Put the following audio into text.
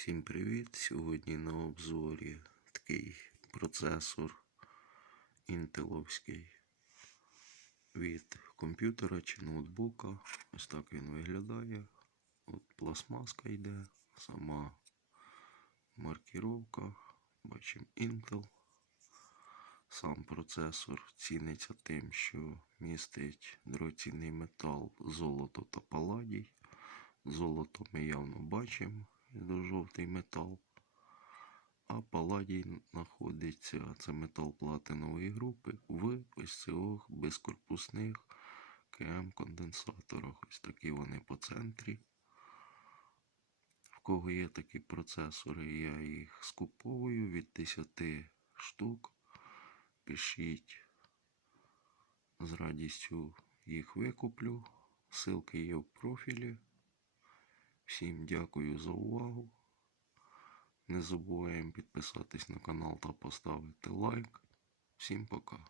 Всім привіт! Сьогодні на обзорі такий процесор інтеловський від комп'ютера чи ноутбука. Ось так він виглядає. От пластмаска йде, сама маркіровка. Бачимо Intel. Сам процесор ціниться тим, що містить дорогоцінний метал, золото та паладій. Золото ми явно бачимо, жовтий метал. А паладій знаходиться, це метал платинової групи, в ось цих безкорпусних КМ конденсаторах. Ось такі вони по центрі. В кого є такі процесори, я їх скуповую від 10 штук. Пишіть, з радістю їх викуплю. Ссылки є в профілі. Всім дякую за увагу. Не забуваємо підписатись на канал та поставити лайк. Всім пока.